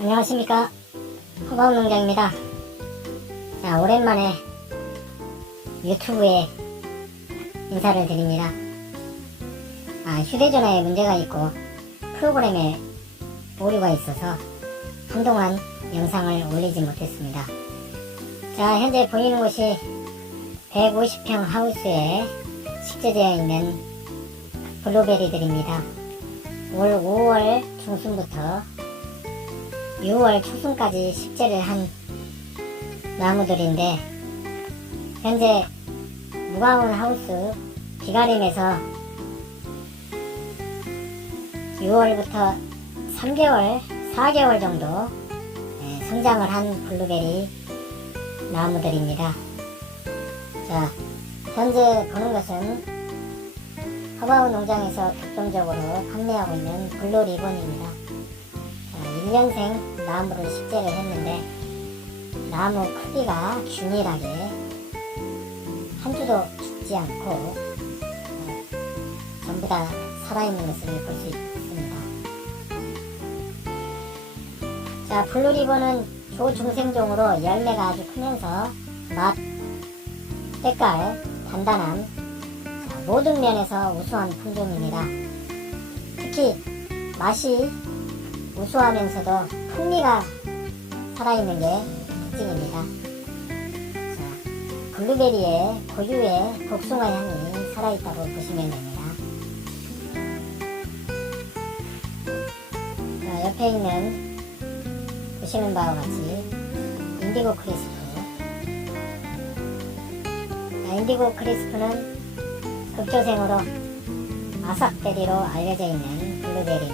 안녕하십니까. 허가운 농장입니다. 자 오랜만에 유튜브에 인사를 드립니다. 아 휴대전화에 문제가 있고 프로그램에 오류가 있어서 한동안 영상을 올리지 못했습니다. 자 현재 보이는 곳이 150평 하우스에 식재되어 있는 블루베리들입니다. 올 5월 중순부터 6월 초순까지 식재를 한 나무들인데 현재 무가온 하우스 비가림에서 6월부터 3개월, 4개월 정도 예, 성장을 한 블루베리 나무들입니다. 자, 현재 보는 것은 허바우 농장에서 독점적으로 판매하고 있는 블루 리본입니다. 자, 1년생 나무를 식재를 했는데 나무 크기가 균일하게 한 주도 죽지 않고 어, 전부 다 살아있는 것을 볼 수 있습니다. 자, 블루 리본은 조중생종으로 열매가 아주 크면서 맛, 색깔, 단단함, 자, 모든 면에서 우수한 품종입니다. 특히 맛이 우수하면서도 풍미가 살아있는 게 특징입니다. 자, 블루베리의 고유의 복숭아 향이 살아있다고 보시면 됩니다. 자, 옆에 있는 보시는 바와 같이 인디고 크리스프 자, 인디고 크리스프는 극조생으로 아삭베리로 알려져 있는 블루베리입니다. 자,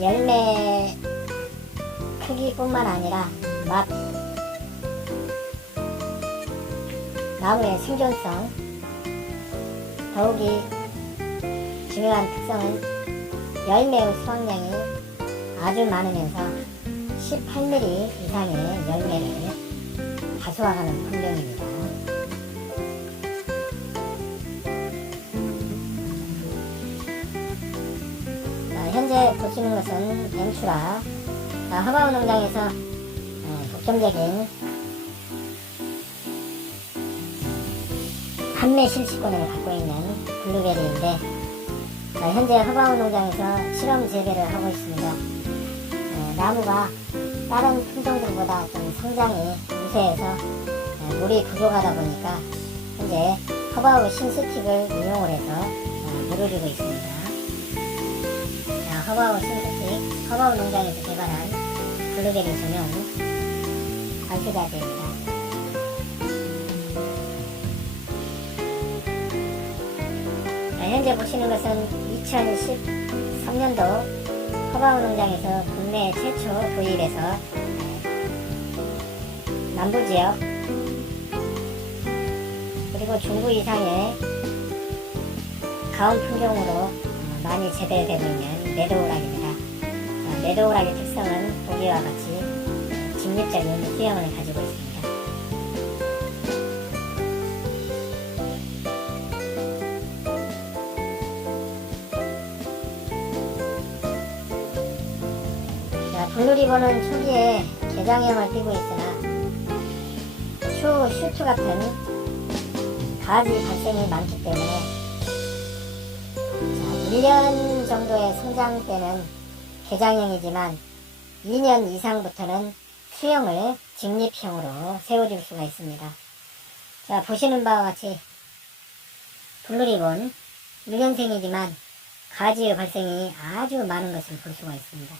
열매 크기뿐만 아니라 맛, 나무의 생존성, 더욱이 중요한 특성은 열매의 수확량이 아주 많으면서 18mm 이상의 열매를 가져와가는 품종입니다. 보시는 것은 벤추라 자, 허가우 농장에서 어, 독점적인 판매 실시권을 갖고 있는 블루베리인데 자, 현재 허가우 농장에서 실험 재배를 하고 있습니다. 어, 나무가 다른 품종들보다 좀 성장이 우세해서 어, 물이 부족하다 보니까 현재 허바우 신스틱을 이용을 해서 어, 물을 주고 있습니다. 자, 허바우 신스틱, 허바우 농장에서 개발한 블루베리 전용 관수자재입니다. 자, 현재 보시는 것은 2013년도 허바우 농장에서 국내 최초 도입해서 남부 지역 그리고 중부 이상의 가온 품종으로 어, 많이 재배되고 있는 자, 메도우락의 특성은 보기와 같이 직립적인 수영을 가지고 있습니다. 자, 블루리본은 초기에 개장형을 띠고 있으나 추후 슈트 같은 가지 발생이 많기 때문에 자, 1년 정도의 성장 때는 개장형이지만 2년 이상부터는 수형을 직립형으로 세워줄 수가 있습니다. 자, 보시는 바와 같이 블루리본 1년생이지만 가지의 발생이 아주 많은 것을 볼 수가 있습니다.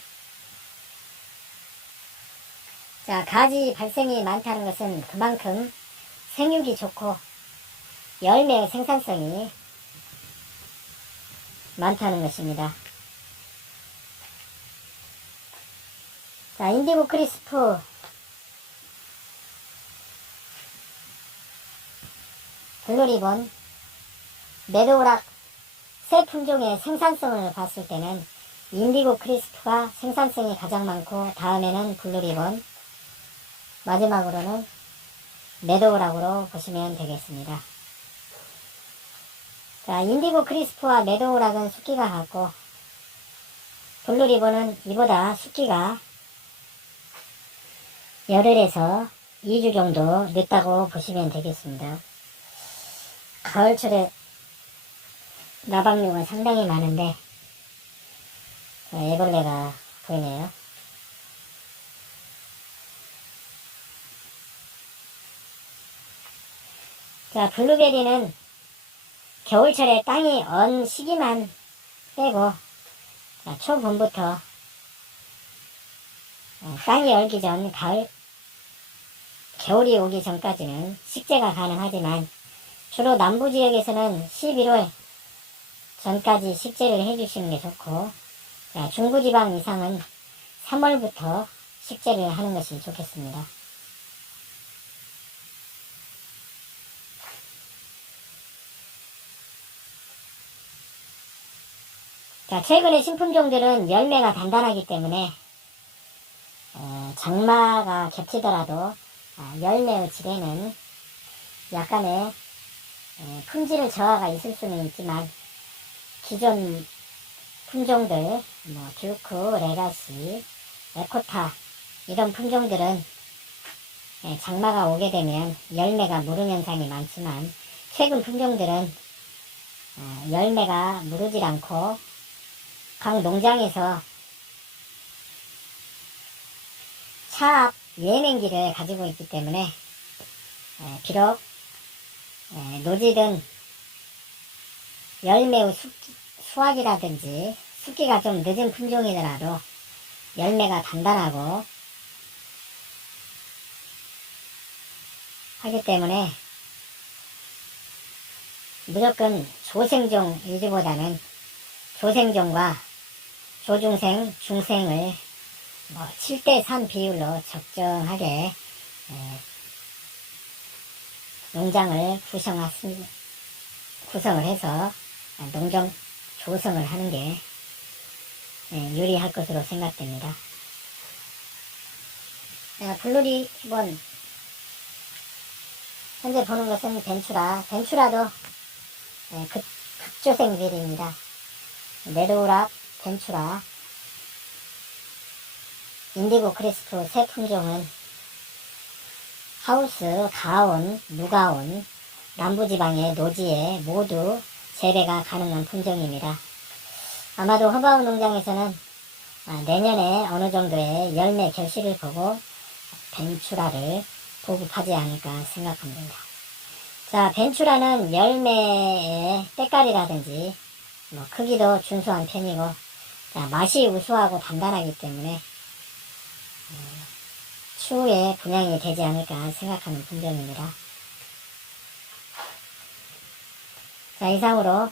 자, 가지 발생이 많다는 것은 그만큼 생육이 좋고 열매 생산성이 많다는 것입니다. 자, 인디고 크리스프 블루리본 메도우락 세 품종의 생산성을 봤을 때는 인디고 크리스프가 생산성이 가장 많고 다음에는 블루리본 마지막으로는 메도우락으로 보시면 되겠습니다. 자, 인디고 크리스프와 메도우락은 숫기가 같고 블루 리본은 이보다 숫기가 열흘에서 2주 정도 늦다고 보시면 되겠습니다. 가을철에 나박류가 상당히 많은데 자, 애벌레가 보이네요. 자, 블루베리는 겨울철에 땅이 언 시기만 빼고 자, 초봄부터 어, 땅이 얼기 전 가을 겨울이 오기 전까지는 식재가 가능하지만 주로 남부 지역에서는 11월 전까지 식재를 해주시는 게 좋고 자, 중부지방 이상은 3월부터 식재를 하는 것이 좋겠습니다. 자, 최근의 신품종들은 열매가 단단하기 때문에 어, 장마가 겹치더라도 아, 열매의 질에는 약간의 에, 품질 저하가 있을 수는 있지만 기존 품종들 뭐 듀크, 레가시, 에코타 이런 품종들은 에, 장마가 오게 되면 열매가 무르 현상이 많지만 최근 품종들은 어, 열매가 무르질 않고 각 농장에서 차압 예냉기를 가지고 있기 때문에 에, 비록 에, 노지든 열매의 수, 수확이라든지 숫기가 좀 늦은 품종이더라도 열매가 단단하고 하기 때문에 무조건 조생종 위주보다는 조생종과 조중생, 중생을 뭐 7대 3 비율로 적정하게 에, 농장을 구성하, 구성을 해서 농정 조성을 하는 게 에, 유리할 것으로 생각됩니다. 자, 블루리 번 현재 보는 것은 에, 극, 극조생들입니다. 네로락, 벤추라, 인디고 크리스토 세 품종은 하우스, 가온, 무가온, 남부지방의 노지에 모두 재배가 가능한 품종입니다. 아마도 허바우 농장에서는 아, 내년에 어느 정도의 열매 결실을 보고 벤추라를 보급하지 않을까 생각합니다. 자, 벤추라는 열매의 때깔이라든지 뭐 크기도 준수한 편이고 자, 맛이 우수하고 단단하기 때문에 어, 추후에 분양이 되지 않을까 생각하는 품종입니다. 자, 이상으로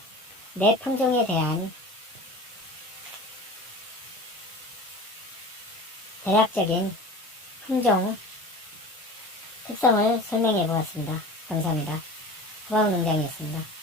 네 품종에 대한 대략적인 품종 특성을 설명해 보았습니다. 감사합니다. 후바우 농장이었습니다.